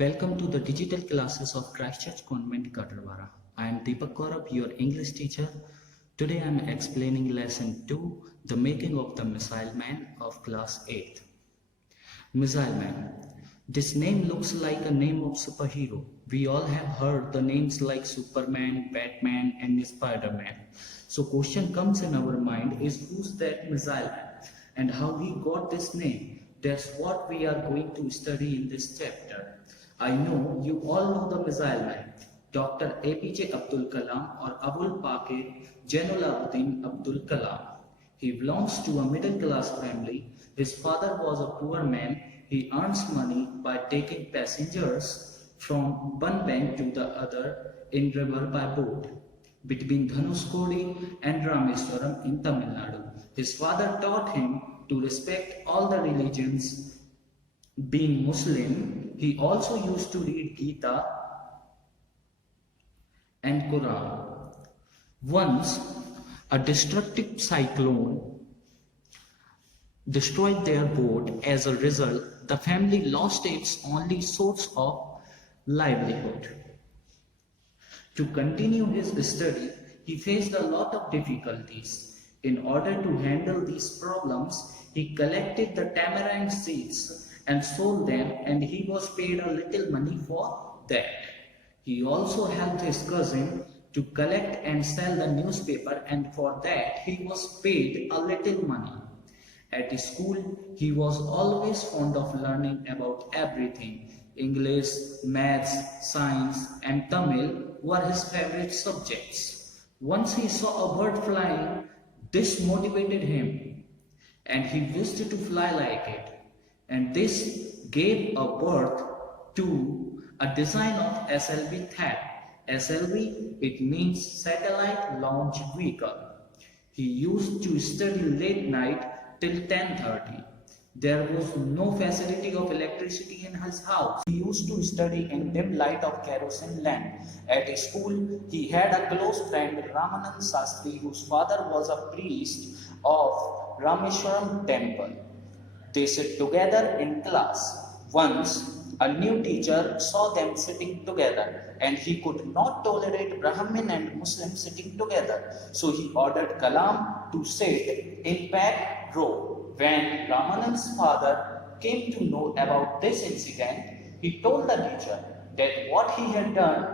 Welcome to the digital classes of Christchurch Convent, Katarwara. I am Deepak Gaurav, your English teacher. Today I am explaining lesson 2, the making of the Missile Man of class 8th. Missile Man. This name looks like a name of superhero. We all have heard the names like Superman, Batman and Spider-Man. So question comes in our mind is who's that Missile Man and how he got this name. That's what we are going to study in this chapter. I know you all know the Missile Man, Dr. APJ Abdul Kalam or Abul Pakir Jainul Abdul Kalam. He belongs to a middle class family. His father was a poor man. He earns money by taking passengers from one bank to the other in river by boat between Dhanuskodi and Rameswaram in Tamil Nadu. His father taught him to respect all the religions. Being Muslim, he also used to read Gita and Quran. Once, a destructive cyclone destroyed their boat. As a result, the family lost its only source of livelihood. To continue his study, he faced a lot of difficulties. In order to handle these problems, he collected the tamarind seeds and sold them, and he was paid a little money for that. He also helped his cousin to collect and sell the newspaper, and for that he was paid a little money. At school, he was always fond of learning about everything. English, maths, science and Tamil were his favorite subjects. Once he saw a bird flying. This motivated him and he wished to fly like it. And this gave a birth to a design of SLV THAAD. SLV, it means Satellite Launch Vehicle. He used to study late night till 10:30. There was no facility of electricity in his house. He used to study in dim light of kerosene lamp. At school, he had a close friend, Ramanand Sastri, whose father was a priest of Rameswaram temple. They sit together in class. Once, a new teacher saw them sitting together and he could not tolerate Brahmin and Muslim sitting together. So he ordered Kalam to sit in back row. When Ramanand's father came to know about this incident, he told the teacher that what he had done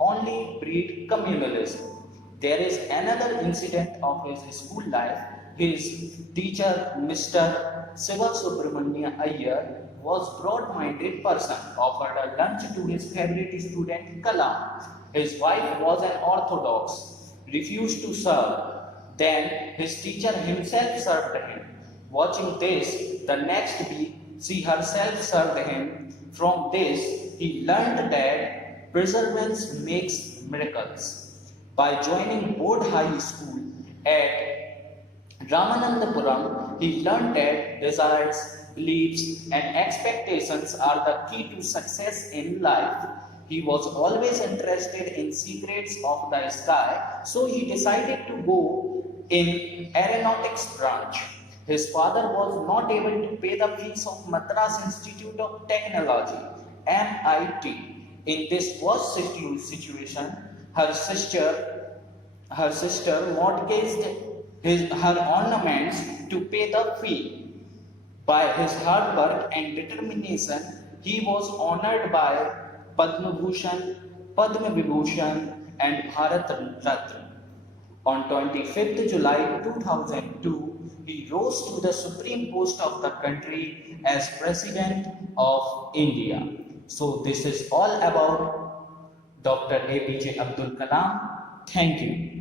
only breed communalism. There is another incident of his school life. His teacher, Mr. Siva Subramania Iyer, was broad-minded person, offered a lunch to his favorite student Kalam. His wife was an orthodox, refused to serve. Then his teacher himself served him. Watching this, the next week, she herself served him. From this, he learned that perseverance makes miracles. By joining Board High School at Ramanandapuram, he learned that desires, beliefs and expectations are the key to success in life. He was always interested in secrets of the sky, so he decided to go in aeronautics branch. His father was not able to pay the fees of Madras Institute of Technology, MIT. In this worst situation, her sister mortgaged her ornaments to pay the fee. By his hard work and determination, he was honored by Padma Bhushan, Padma Vibhushan and Bharat Ratna. On 25th July 2002, he rose to the supreme post of the country as President of India. So this is all about Dr. APJ Abdul Kalam. Thank you.